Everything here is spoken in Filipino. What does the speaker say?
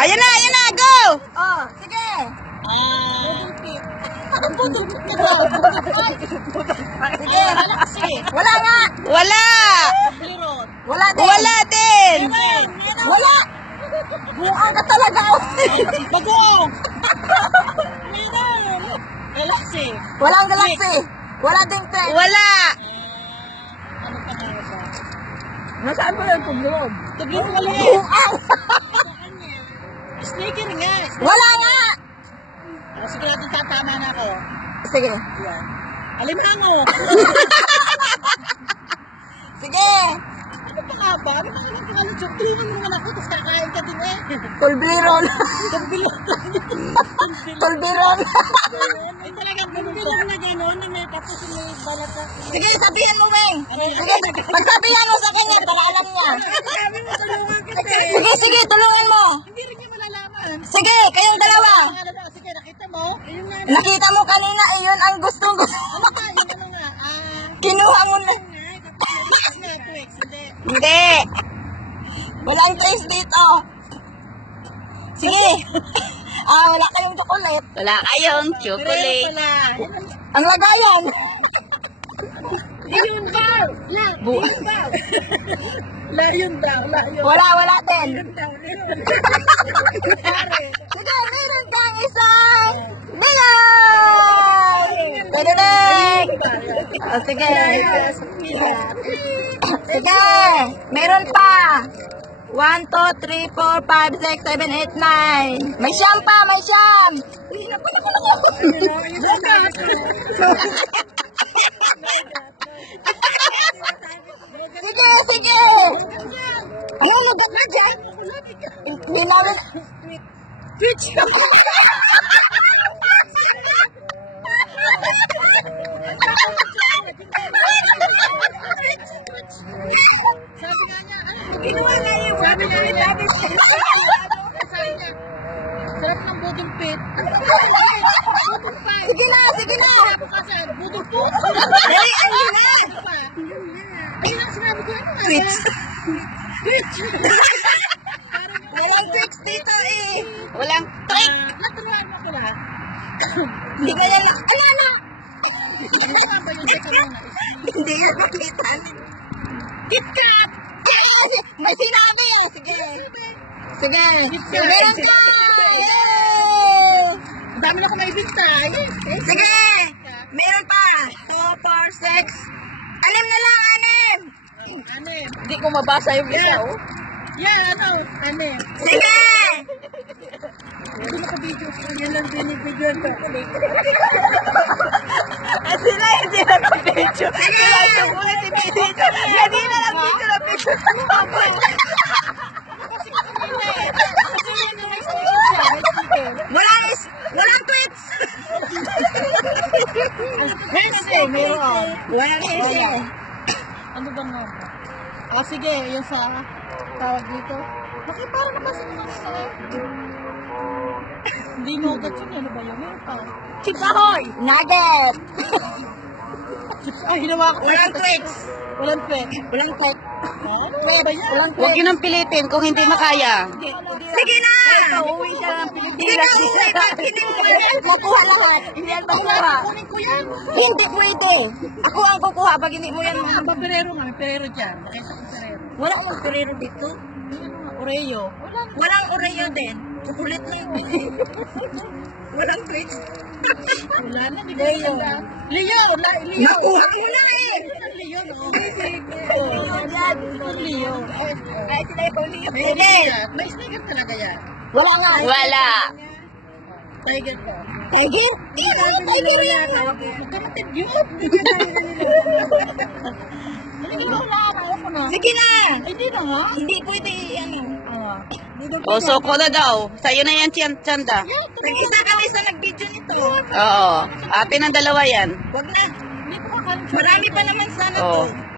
Ayan na, go! Oh, sige. Sige, sige. Wala nga. Wala! Wala din. Wala din! Wala. Buang ka talaga. Bagong! Galaxy. Walang galaxy. Wala ding pen. Wala! Ano pa nga ba? Nasaan mo yung tublog? Tublog wala. Buang. Sneaker nga. Wala nga. Sige natin tatama na ako. Sige. Yan. Alimango. Sige. Ano pa nga ba? Ano pa nga ba? Tingnan mo naman ako, tapos kakain ka din eh. Tulbiron. Tulbiron. Ay talagang tulbiron na gano'n, na may tapos may balat na. Sige, sabihan mo, Weng. Sige, pagsabihan mo sa kanya para alam niya. Sabi mo, tulungan kita eh. Sige, sige, tulungan mo. Hindi rin niya malalaman. Sige, kayong dalawa. Ano ba? Sige, nakita mo? Ayun na. Nakita mo kanina, iyon ang gustong gusto. Ano ba? Yun ano nga? Kinuha mo na. Netflix, hindi. Hindi! Walang trace dito. Sige. Wala kayong chocolate. Wala kayong Pero chocolate. pala. Ang lagayan. Lion daw! Lion daw! Lion daw! Lion Wala din. daw! Sige, meron kang isang bilay. Tudulig. Sige. Sige. Meron pa. 1, 2, 3, 4, 5, 6, 7, 8, 9. May siyam pa, may siyam. Sige, sige. Ayaw mo ba't na dyan? Hindi namin. Twitch! Sabi nga niya, ginawa na yun. Sabi nga niya, sabi niya, sarap ng budong pit. Sige na, sige na. Kasi budong po. Ay, ayun na. Ayun ang sinabi ko, ano nga? Twitch. Twitch! Walang tricks dito eh. Walang trick! Naturuan mo ko lahat. Hindi ka na. Ano? Ano nga ba yung sa kanina? Hindi ka makita. KitKat! Ay, may sinabi. Sige. Sige. KitKat. Meron ka. Yay! Ang dami na ko naibintay. Sige. Meron pa. 2, 4, 6. Anim na lang, anim. Ano eh? Hindi ko mabasa yung isa, oh. Yan, ano? Ano eh? Sige. Hindi naka-video ko. Yan lang binibigyan ko. Sila hindi na ng-video. Sila yung ulit i-video. Hindi na ng-video na video sa kapal. Walang tweets. Wednesday, meron. Walang hese. Ano ba nga? Sige, yung sa tawag dito. Bakit parang nabasa mo sa hindi mo agad yun. Ano ba yun? Meron pa. Chips Ahoy. Nugget. Ay, hinawa ko. Walang tweets. Walang tweets. Walang tweets. Ano ba yan? Walang Huwag yun ang pilitin kung hindi makaya. Sige na! Uuwi siya ng Hindi Pilipinas. na uwi. Bakit hindi mo kukuha lahat? Hindi yan basta. Kunin ko yan. Hindi pwede. Ako ang kukuha pag hindi mo yan. Ang pa perero nga. May perero dyan. Nakita ko perero. Wala akong perero dito. Oreo. Walang Oreo din. Kukulit lang. Walang tweets. Wala na. Leo. Leo. Leo. Nakuha mo na eh. Leo. Yan. Leo. Ay, sila yung Leo. Hindi. May sneaker talaga yan. Wala nga. Wala. Tiger ko. Tiger? Hindi ka na tiger yan. Magkamatid yun. Sige na. Hindi na nga. Hindi pwede ano. O, soko na daw. Sa'yo na yan, Chanda. Nag-isa kami sa nag-video nito. Oo. Atin ang dalawa yan. Wag na. Hindi ko kakalit. Marami pa naman sana Oo. to.